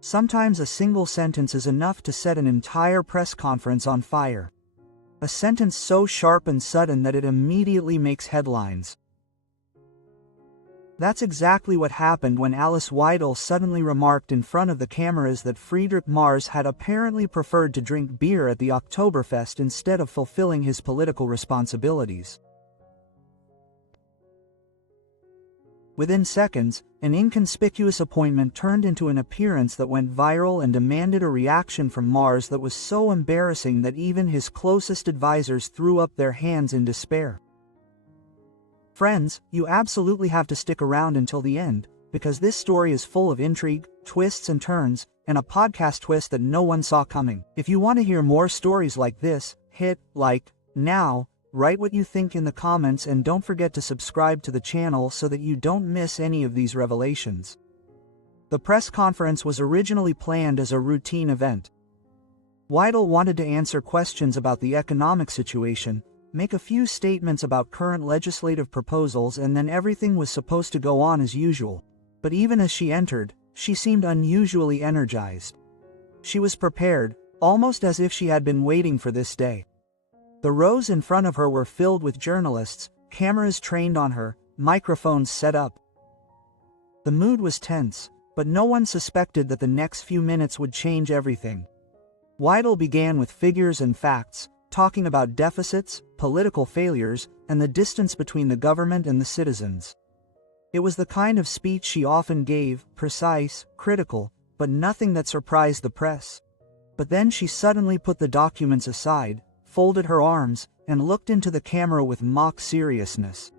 Sometimes a single sentence is enough to set an entire press conference on fire. A sentence so sharp and sudden that it immediately makes headlines. That's exactly what happened when Alice Weidel suddenly remarked in front of the cameras that Friedrich Merz had apparently preferred to drink beer at the Oktoberfest instead of fulfilling his political responsibilities. Within seconds, an inconspicuous appointment turned into an appearance that went viral and demanded a reaction from Merz that was so embarrassing that even his closest advisors threw up their hands in despair. Friends, you absolutely have to stick around until the end, because this story is full of intrigue, twists and turns, and a podcast twist that no one saw coming. If you want to hear more stories like this, hit like now, write what you think in the comments, and don't forget to subscribe to the channel so that you don't miss any of these revelations. The press conference was originally planned as a routine event. Weidel wanted to answer questions about the economic situation, make a few statements about current legislative proposals, and then everything was supposed to go on as usual. But even as she entered, she seemed unusually energized. She was prepared, almost as if she had been waiting for this day. The rows in front of her were filled with journalists, cameras trained on her, microphones set up. The mood was tense, but no one suspected that the next few minutes would change everything. Weidel began with figures and facts, talking about deficits, political failures, and the distance between the government and the citizens. It was the kind of speech she often gave, precise, critical, but nothing that surprised the press. But then she suddenly put the documents aside, folded her arms, and looked into the camera with mock seriousness.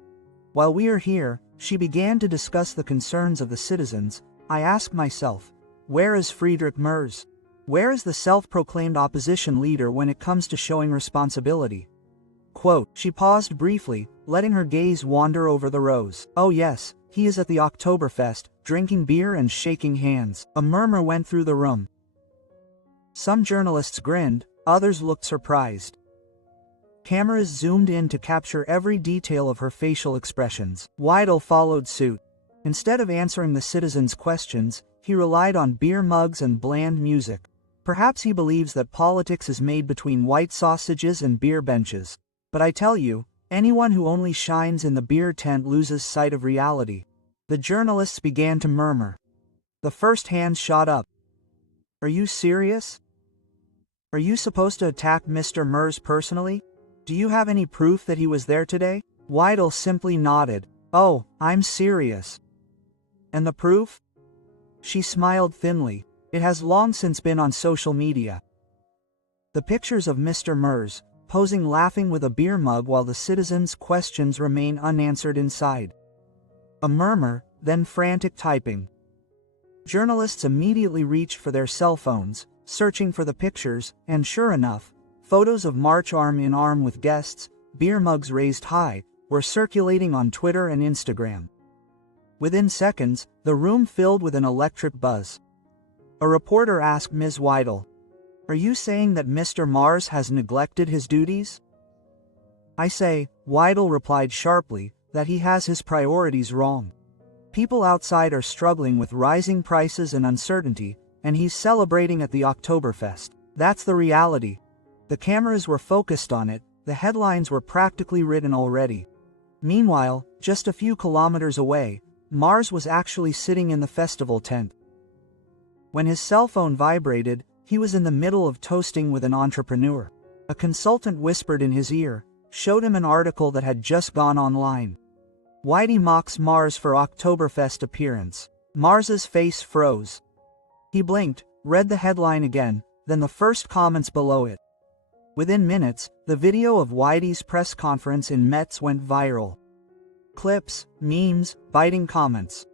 While we are here, she began to discuss the concerns of the citizens. I ask myself, where is Friedrich Merz? Where is the self-proclaimed opposition leader when it comes to showing responsibility? Quote, she paused briefly, letting her gaze wander over the rows. Oh yes, he is at the Oktoberfest, drinking beer and shaking hands. A murmur went through the room. Some journalists grinned, others looked surprised. Cameras zoomed in to capture every detail of her facial expressions. Weidel followed suit. Instead of answering the citizens' questions, he relied on beer mugs and bland music. Perhaps he believes that politics is made between white sausages and beer benches. But I tell you, anyone who only shines in the beer tent loses sight of reality. The journalists began to murmur. The first hand shot up. Are you serious? Are you supposed to attack Mr. Merz personally? Do you have any proof that he was there today? Weidel simply nodded. Oh, I'm serious. And the proof? She smiled thinly. It has long since been on social media. The pictures of Mr. Merz, posing laughing with a beer mug while the citizens' questions remain unanswered inside. A murmur, then frantic typing. Journalists immediately reached for their cell phones, searching for the pictures, and sure enough, photos of March arm in arm with guests, beer mugs raised high, were circulating on Twitter and Instagram. Within seconds, the room filled with an electric buzz. A reporter asked Ms. Weidel, "Are you saying that Mr. Merz has neglected his duties?" "I say," Weidel replied sharply, "that he has his priorities wrong. People outside are struggling with rising prices and uncertainty, and he's celebrating at the Oktoberfest. That's the reality." The cameras were focused on it, the headlines were practically written already. Meanwhile, just a few kilometers away, Merz was actually sitting in the festival tent. When his cell phone vibrated, he was in the middle of toasting with an entrepreneur. A consultant whispered in his ear, showed him an article that had just gone online. Weidel mocks Merz for Oktoberfest appearance. Merz's face froze. He blinked, read the headline again, then the first comments below it. Within minutes, the video of Weidel's press conference in Metz went viral. Clips, memes, biting comments.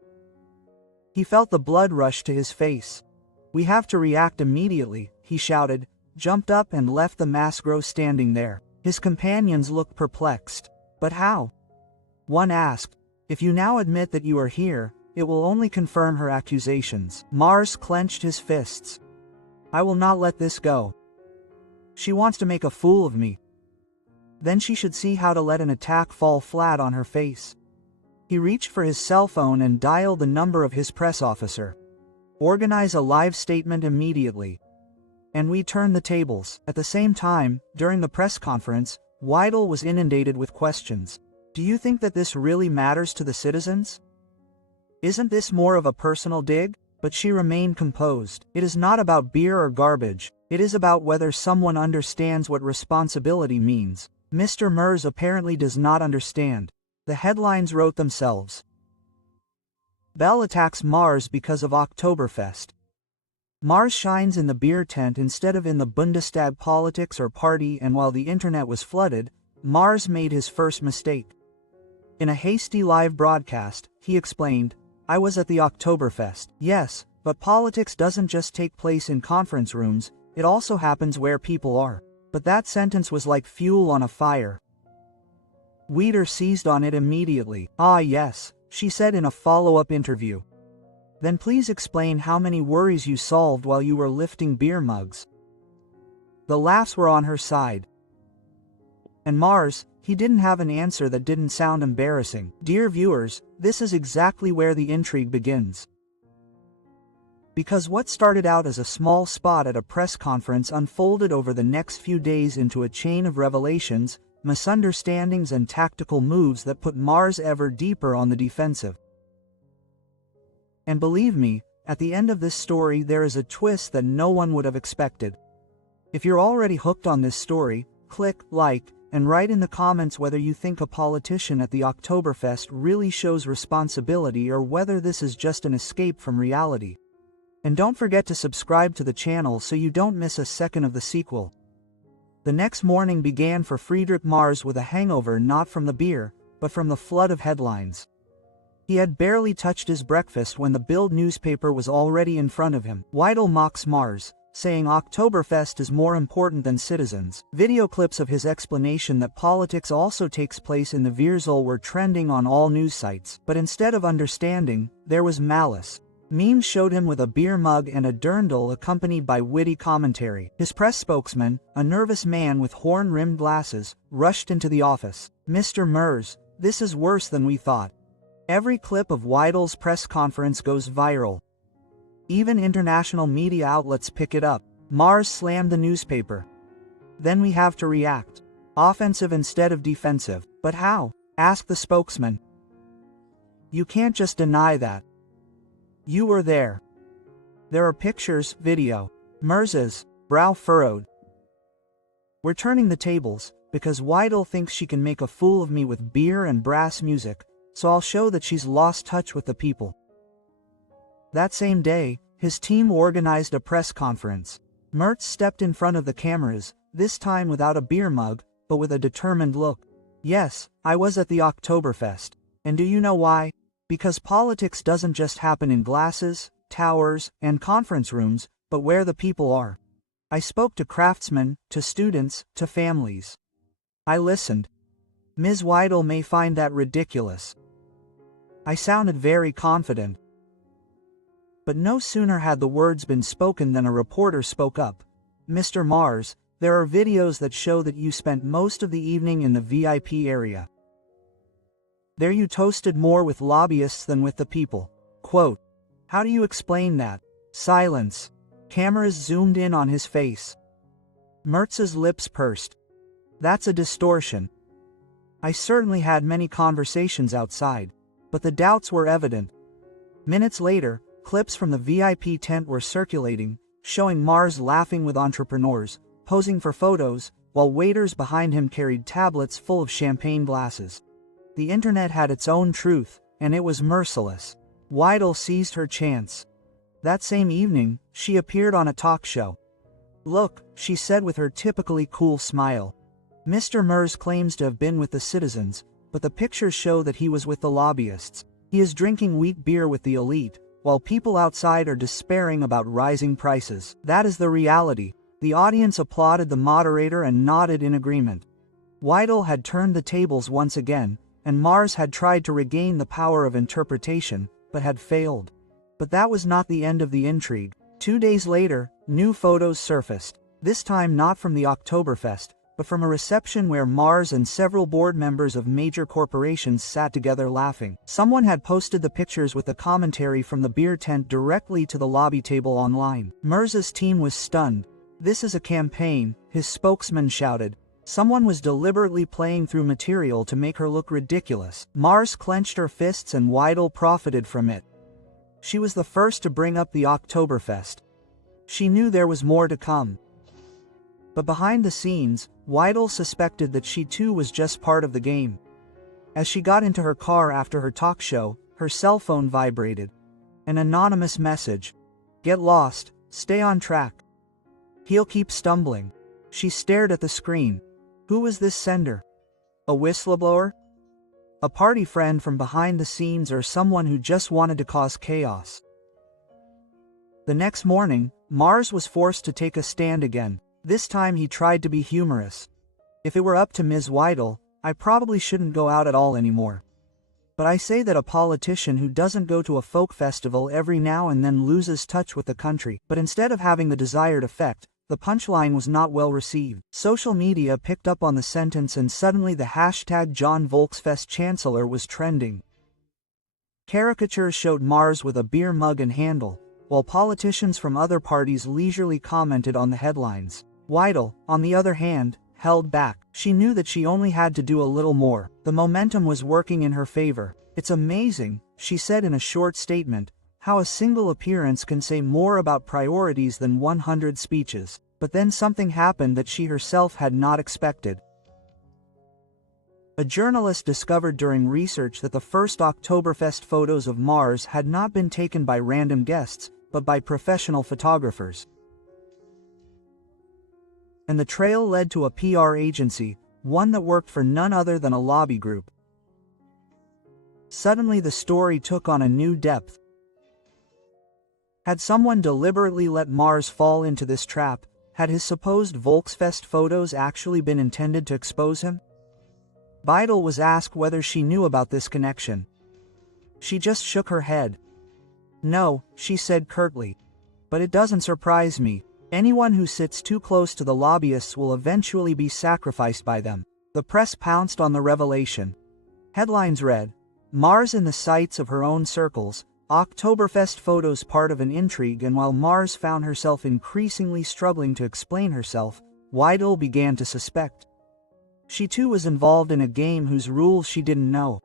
He felt the blood rush to his face. "We have to react immediately," he shouted, jumped up and left the mass row standing there. His companions looked perplexed. "But how?" One asked. "If you now admit that you are here, it will only confirm her accusations." Merz clenched his fists. "I will not let this go. She wants to make a fool of me. Then she should see how to let an attack fall flat on her face." He reached for his cell phone and dialed the number of his press officer. Organize a live statement immediately. And we turn the tables. At the same time, during the press conference, Weidel was inundated with questions. Do you think that this really matters to the citizens? Isn't this more of a personal dig? But she remained composed. It is not about beer or garbage. It is about whether someone understands what responsibility means. Mr. Merz apparently does not understand. The headlines wrote themselves. Bell attacks Mars because of Oktoberfest. Mars shines in the beer tent instead of in the Bundestag politics or party, and while the internet was flooded, Mars made his first mistake. In a hasty live broadcast, he explained, "I was at the Oktoberfest." Yes, but politics doesn't just take place in conference rooms, it also happens where people are. But that sentence was like fuel on a fire. Weidel seized on it immediately. "Ah yes," she said in a follow-up interview. "Then please explain how many worries you solved while you were lifting beer mugs." The laughs were on her side. And Mars, he didn't have an answer that didn't sound embarrassing. Dear viewers, this is exactly where the intrigue begins. Because what started out as a small spot at a press conference unfolded over the next few days into a chain of revelations, misunderstandings and tactical moves that put Mars ever deeper on the defensive. And believe me, at the end of this story there is a twist that no one would have expected. If you're already hooked on this story, click like, and write in the comments whether you think a politician at the Oktoberfest really shows responsibility or whether this is just an escape from reality. And don't forget to subscribe to the channel so you don't miss a second of the sequel. The next morning began for Friedrich Mars with a hangover not from the beer, but from the flood of headlines. He had barely touched his breakfast when the Bild newspaper was already in front of him. Weidel mocks Mars, saying Oktoberfest is more important than citizens. Video clips of his explanation that politics also takes place in the Wiersel were trending on all news sites. But instead of understanding, there was malice. Memes showed him with a beer mug and a dirndl accompanied by witty commentary. His press spokesman, a nervous man with horn-rimmed glasses, rushed into the office. "Mr. Merz, this is worse than we thought." Every clip of Weidel's press conference goes viral. Even international media outlets pick it up. Mars slammed the newspaper. "Then we have to react. Offensive instead of defensive." "But how?" asked the spokesman. "You can't just deny that. You were there. There are pictures, video." Merz's brow furrowed. "We're turning the tables, because Weidel thinks she can make a fool of me with beer and brass music, so I'll show that she's lost touch with the people." That same day, his team organized a press conference. Merz stepped in front of the cameras, this time without a beer mug, but with a determined look. "Yes, I was at the Oktoberfest. And do you know why? Because politics doesn't just happen in glasses, towers, and conference rooms, but where the people are. I spoke to craftsmen, to students, to families. I listened. Ms. Weidel may find that ridiculous." I sounded very confident. But no sooner had the words been spoken than a reporter spoke up. "Mr. Mars, there are videos that show that you spent most of the evening in the VIP area. There you toasted more with lobbyists than with the people." Quote, "How do you explain that?" Silence. Cameras zoomed in on his face. Merz's lips pursed. "That's a distortion. I certainly had many conversations outside, but the doubts were evident." Minutes later, clips from the VIP tent were circulating, showing Mars laughing with entrepreneurs, posing for photos, while waiters behind him carried tablets full of champagne glasses. The internet had its own truth, and it was merciless. Weidel seized her chance. That same evening, she appeared on a talk show. "Look," she said with her typically cool smile. "Mr. Merz claims to have been with the citizens, but the pictures show that he was with the lobbyists. He is drinking weak beer with the elite, while people outside are despairing about rising prices. That is the reality." The audience applauded the moderator and nodded in agreement. Weidel had turned the tables once again, and Mars had tried to regain the power of interpretation, but had failed. But that was not the end of the intrigue. 2 days later, new photos surfaced, this time not from the Oktoberfest, but from a reception where Mars and several board members of major corporations sat together laughing. Someone had posted the pictures with the commentary from the beer tent directly to the lobby table online. Merz's team was stunned. "This is a campaign," his spokesman shouted. Someone was deliberately playing through material to make her look ridiculous. Mars clenched her fists and Weidel profited from it. She was the first to bring up the Oktoberfest. She knew there was more to come. But behind the scenes, Weidel suspected that she too was just part of the game. As she got into her car after her talk show, her cell phone vibrated. An anonymous message. "Get lost, stay on track. He'll keep stumbling." She stared at the screen. Who was this sender? A whistleblower? A party friend from behind the scenes, or someone who just wanted to cause chaos? The next morning, Mars was forced to take a stand again. This time he tried to be humorous. "If it were up to Ms. Weidel, I probably shouldn't go out at all anymore. But I say that a politician who doesn't go to a folk festival every now and then loses touch with the country." But instead of having the desired effect, the punchline was not well received. Social media picked up on the sentence and suddenly the hashtag John Volksfest Chancellor was trending. Caricatures showed Mars with a beer mug and handle, while politicians from other parties leisurely commented on the headlines. Weidel, on the other hand, held back. She knew that she only had to do a little more. The momentum was working in her favor. "It's amazing," she said in a short statement, "how a single appearance can say more about priorities than 100 speeches." But then something happened that she herself had not expected. A journalist discovered during research that the first Oktoberfest photos of Mars had not been taken by random guests, but by professional photographers. And the trail led to a PR agency, one that worked for none other than a lobby group. Suddenly the story took on a new depth. Had someone deliberately let Mars fall into this trap? Had his supposed Volksfest photos actually been intended to expose him? Weidel was asked whether she knew about this connection. She just shook her head. "No," she said curtly. "But it doesn't surprise me. Anyone who sits too close to the lobbyists will eventually be sacrificed by them." The press pounced on the revelation. Headlines read, "Mars in the sights of her own circles, Oktoberfest photos part of an intrigue." And while Mars found herself increasingly struggling to explain herself, Weidel began to suspect. She too was involved in a game whose rules she didn't know.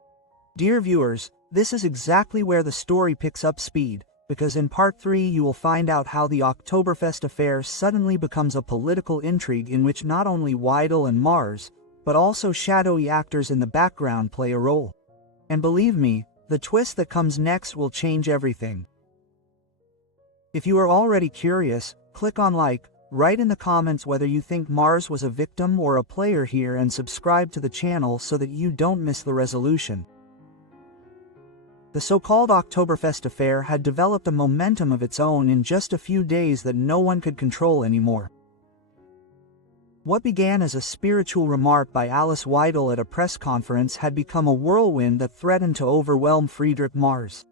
Dear viewers, this is exactly where the story picks up speed, because in part 3 you will find out how the Oktoberfest affair suddenly becomes a political intrigue in which not only Weidel and Mars, but also shadowy actors in the background play a role. And believe me, the twist that comes next will change everything. If you are already curious, click on like, write in the comments whether you think Mars was a victim or a player here, and subscribe to the channel so that you don't miss the resolution. The so-called Oktoberfest affair had developed a momentum of its own in just a few days that no one could control anymore. What began as a spiritual remark by Alice Weidel at a press conference had become a whirlwind that threatened to overwhelm Friedrich Mars.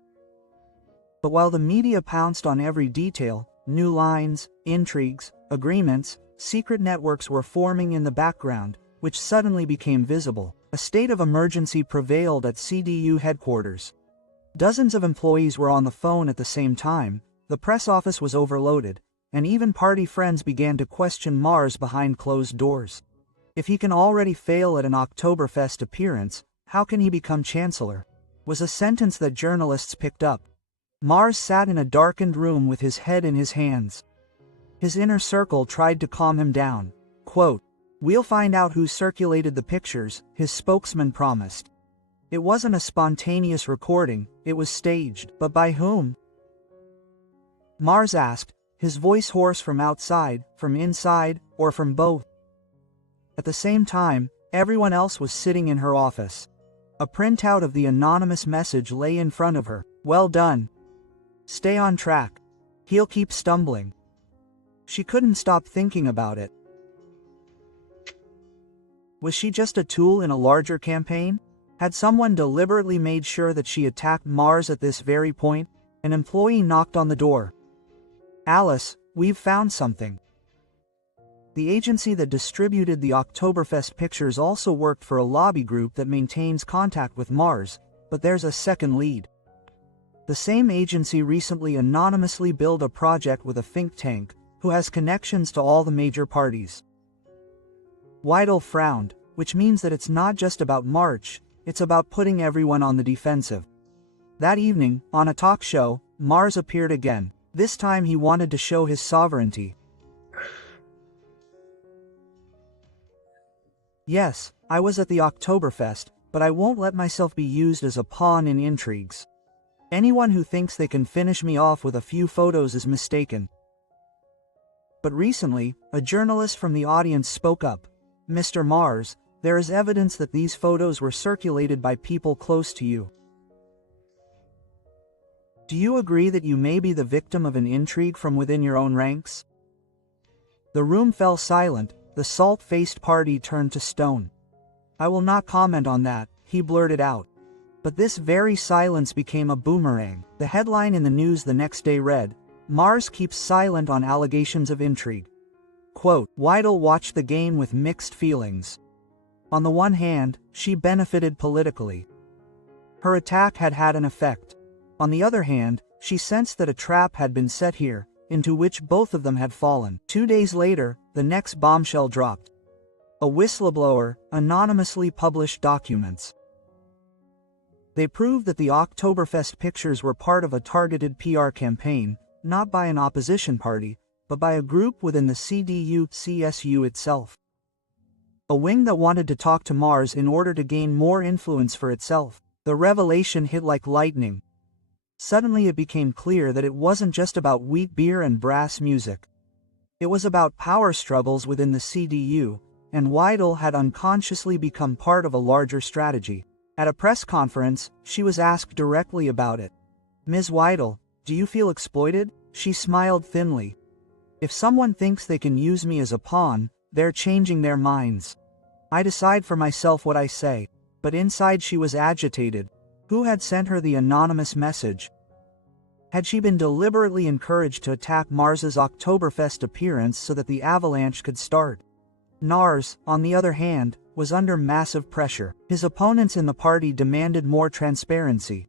But while the media pounced on every detail, new lines, intrigues, agreements, secret networks were forming in the background, which suddenly became visible. A state of emergency prevailed at CDU headquarters. Dozens of employees were on the phone at the same time, the press office was overloaded, and even party friends began to question Mars behind closed doors. If he can already fail at an Oktoberfest appearance, how can he become chancellor? Was a sentence that journalists picked up. Mars sat in a darkened room with his head in his hands. His inner circle tried to calm him down. Quote, "We'll find out who circulated the pictures," his spokesman promised. It wasn't a spontaneous recording, it was staged. But by whom? Mars asked, his voice hoarse from outside, from inside, or from both. At the same time, everyone else was sitting in her office. A printout of the anonymous message lay in front of her. "Well done. Stay on track. He'll keep stumbling." She couldn't stop thinking about it. Was she just a tool in a larger campaign? Had someone deliberately made sure that she attacked Mars at this very point? An employee knocked on the door. "Alice, we've found something." The agency that distributed the Oktoberfest pictures also worked for a lobby group that maintains contact with Mars, but there's a second lead. The same agency recently anonymously billed a project with a think tank, who has connections to all the major parties. Weidel frowned, which means that it's not just about March, it's about putting everyone on the defensive. That evening, on a talk show, Mars appeared again. This time he wanted to show his sovereignty. Yes, I was at the Oktoberfest, but I won't let myself be used as a pawn in intrigues. Anyone who thinks they can finish me off with a few photos is mistaken. But recently, a journalist from the audience spoke up. Mr. Mars, there is evidence that these photos were circulated by people close to you. Do you agree that you may be the victim of an intrigue from within your own ranks? The room fell silent, the salt-faced party turned to stone. I will not comment on that, he blurted out. But this very silence became a boomerang. The headline in the news the next day read, Mars keeps silent on allegations of intrigue. Quote, Weidel watched the game with mixed feelings. On the one hand, she benefited politically. Her attack had had an effect. On the other hand, she sensed that a trap had been set here, into which both of them had fallen. 2 days later, the next bombshell dropped. A whistleblower anonymously published documents. They proved that the Oktoberfest pictures were part of a targeted PR campaign, not by an opposition party, but by a group within the CDU-CSU itself. A wing that wanted to talk to Mars in order to gain more influence for itself. The revelation hit like lightning. Suddenly it became clear that it wasn't just about wheat beer and brass music. It was about power struggles within the CDU, and Weidel had unconsciously become part of a larger strategy. At a press conference, she was asked directly about it. Ms. Weidel, do you feel exploited? She smiled thinly. If someone thinks they can use me as a pawn, they're changing their minds. I decide for myself what I say. But inside she was agitated. Who had sent her the anonymous message? Had she been deliberately encouraged to attack Mars's Oktoberfest appearance so that the avalanche could start? Mars, on the other hand, was under massive pressure. His opponents in the party demanded more transparency.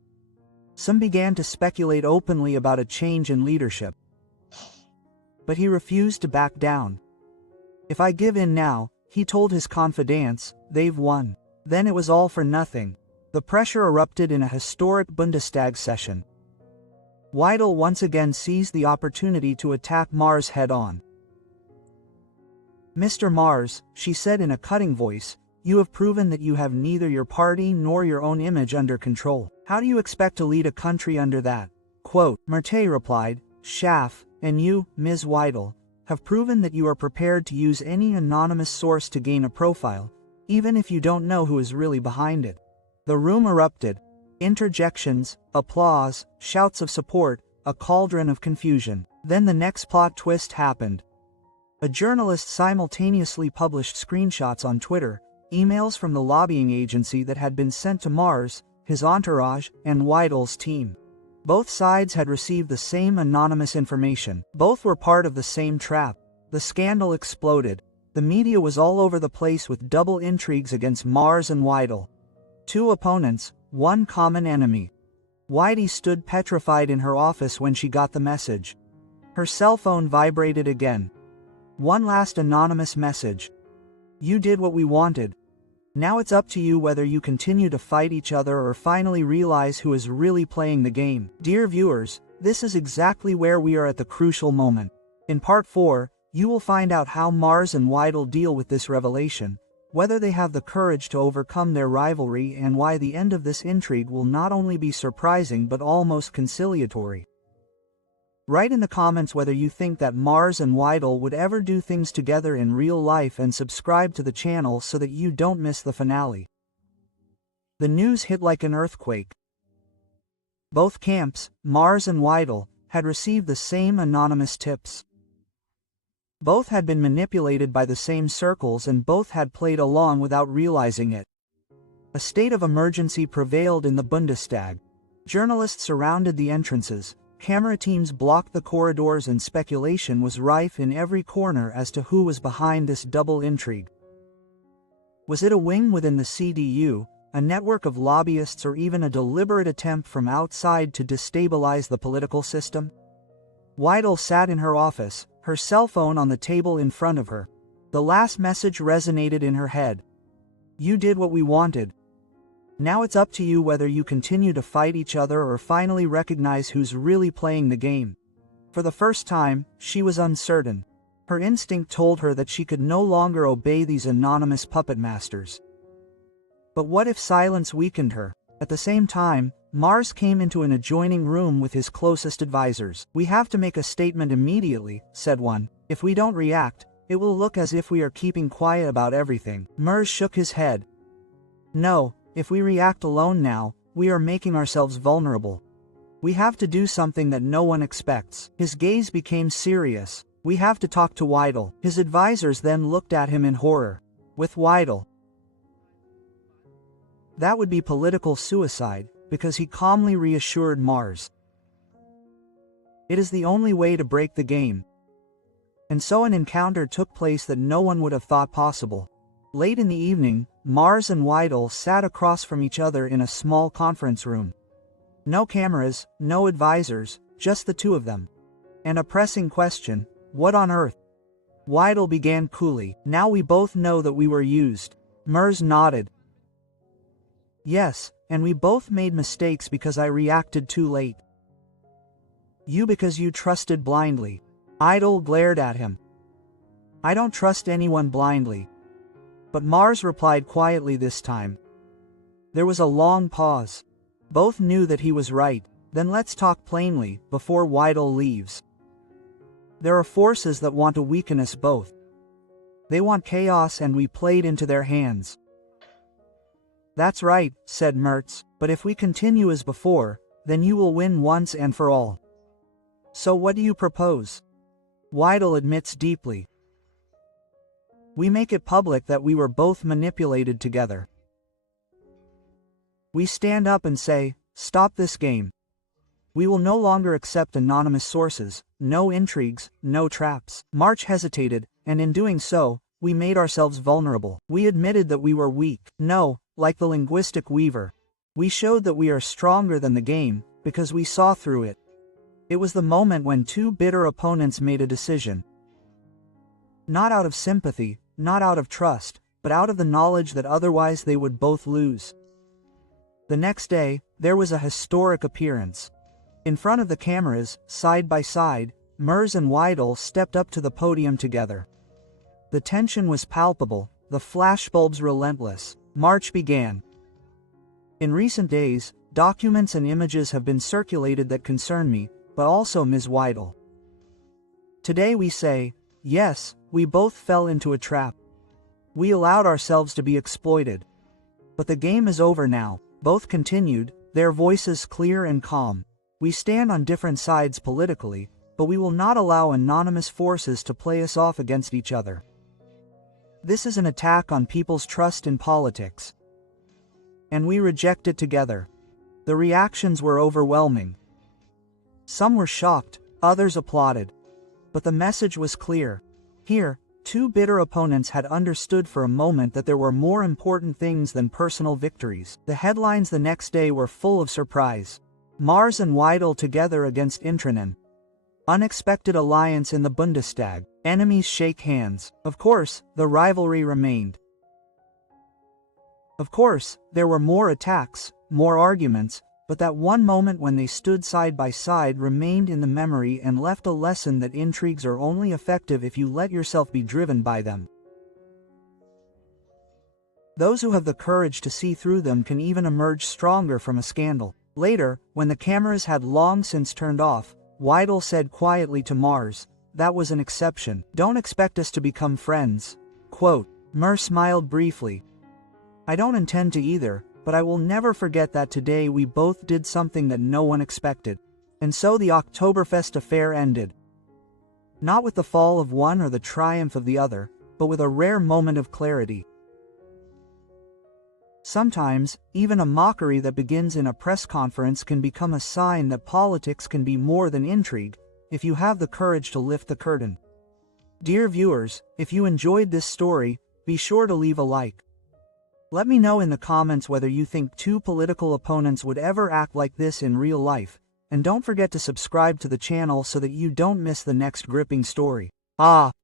Some began to speculate openly about a change in leadership. But he refused to back down. If I give in now, he told his confidants, they've won. Then it was all for nothing. The pressure erupted in a historic Bundestag session. Weidel once again seized the opportunity to attack Mars head-on. Mr. Mars, she said in a cutting voice, you have proven that you have neither your party nor your own image under control. How do you expect to lead a country under that? Quote, Merz replied, Schaff, and you, Ms. Weidel, have proven that you are prepared to use any anonymous source to gain a profile, even if you don't know who is really behind it. The room erupted. Interjections, applause, shouts of support, a cauldron of confusion. Then the next plot twist happened. A journalist simultaneously published screenshots on Twitter, emails from the lobbying agency that had been sent to Mars, his entourage, and Weidel's team. Both sides had received the same anonymous information. Both were part of the same trap. The scandal exploded. The media was all over the place with double intrigues against Mars and Weidel. Two opponents, one common enemy. Weidel stood petrified in her office when she got the message. Her cell phone vibrated again. One last anonymous message. You did what we wanted. Now it's up to you whether you continue to fight each other or finally realize who is really playing the game. Dear viewers, this is exactly where we are at the crucial moment. In part 4, you will find out how Mars and Weidel deal with this revelation, whether they have the courage to overcome their rivalry, and why the end of this intrigue will not only be surprising but almost conciliatory. Write in the comments whether you think that Mars and Weidel would ever do things together in real life, and subscribe to the channel so that you don't miss the finale. The news hit like an earthquake. Both camps, Mars and Weidel, had received the same anonymous tips. Both had been manipulated by the same circles, and both had played along without realizing it. A state of emergency prevailed in the Bundestag. Journalists surrounded the entrances, camera teams blocked the corridors and speculation was rife in every corner as to who was behind this double intrigue. Was it a wing within the CDU, a network of lobbyists, or even a deliberate attempt from outside to destabilize the political system? Weidel sat in her office, her cell phone on the table in front of her. The last message resonated in her head. "You did what we wanted. Now it's up to you whether you continue to fight each other or finally recognize who's really playing the game." For the first time, she was uncertain. Her instinct told her that she could no longer obey these anonymous puppet masters. But what if silence weakened her? At the same time, Merz came into an adjoining room with his closest advisors. "We have to make a statement immediately," said one. "If we don't react, it will look as if we are keeping quiet about everything." Merz shook his head. "No, if we react alone now, we are making ourselves vulnerable. We have to do something that no one expects." His gaze became serious. "We have to talk to Weidel." His advisors then looked at him in horror. "With Weidel? That would be political suicide," because he calmly reassured Merz. "It is the only way to break the game." And so an encounter took place that no one would have thought possible. Late in the evening, Merz and Weidel sat across from each other in a small conference room. No cameras, no advisors, just the two of them. And a pressing question: what on earth? Weidel began coolly. "Now we both know that we were used." Merz nodded. "Yes, and we both made mistakes because I reacted too late. You because you trusted blindly." Weidel glared at him. "I don't trust anyone blindly." But Merz replied quietly this time. There was a long pause. Both knew that he was right. "Then let's talk plainly, before Weidel leaves. There are forces that want to weaken us both. They want chaos, and we played into their hands." "That's right," said Merz, "but if we continue as before, then you will win once and for all." "So what do you propose?" Weidel admits deeply. "We make it public that we were both manipulated together. We stand up and say, stop this game. We will no longer accept anonymous sources, no intrigues, no traps." Merz hesitated, and in doing so, we made ourselves vulnerable. We admitted that we were weak. No, like the linguistic weaver. We showed that we are stronger than the game, because we saw through it. It was the moment when two bitter opponents made a decision. Not out of sympathy, not out of trust, but out of the knowledge that otherwise they would both lose. The next day, there was a historic appearance. In front of the cameras, side by side, Merz and Weidel stepped up to the podium together. The tension was palpable, the flashbulbs relentless. March began. "In recent days, documents and images have been circulated that concern me, but also Ms. Weidel. Today we say, yes, we both fell into a trap. We allowed ourselves to be exploited. But the game is over now." Both continued, their voices clear and calm. "We stand on different sides politically, but we will not allow anonymous forces to play us off against each other. This is an attack on people's trust in politics. And we reject it together." The reactions were overwhelming. Some were shocked, others applauded. But the message was clear. Here, two bitter opponents had understood for a moment that there were more important things than personal victories. The headlines the next day were full of surprise. Merz and Weidel together against Intranen. Unexpected alliance in the Bundestag. Enemies shake hands. Of course, the rivalry remained. Of course, there were more attacks, more arguments, but that one moment when they stood side by side remained in the memory and left a lesson that intrigues are only effective if you let yourself be driven by them. Those who have the courage to see through them can even emerge stronger from a scandal. Later, when the cameras had long since turned off, Weidel said quietly to Merz, "That was an exception. Don't expect us to become friends." Quote. Merz smiled briefly. "I don't intend to either, but I will never forget that today we both did something that no one expected." And so the Oktoberfest affair ended. Not with the fall of one or the triumph of the other, but with a rare moment of clarity. Sometimes, even a mockery that begins in a press conference can become a sign that politics can be more than intrigue, if you have the courage to lift the curtain. Dear viewers, if you enjoyed this story, be sure to leave a like. Let me know in the comments whether you think two political opponents would ever act like this in real life, and don't forget to subscribe to the channel so that you don't miss the next gripping story.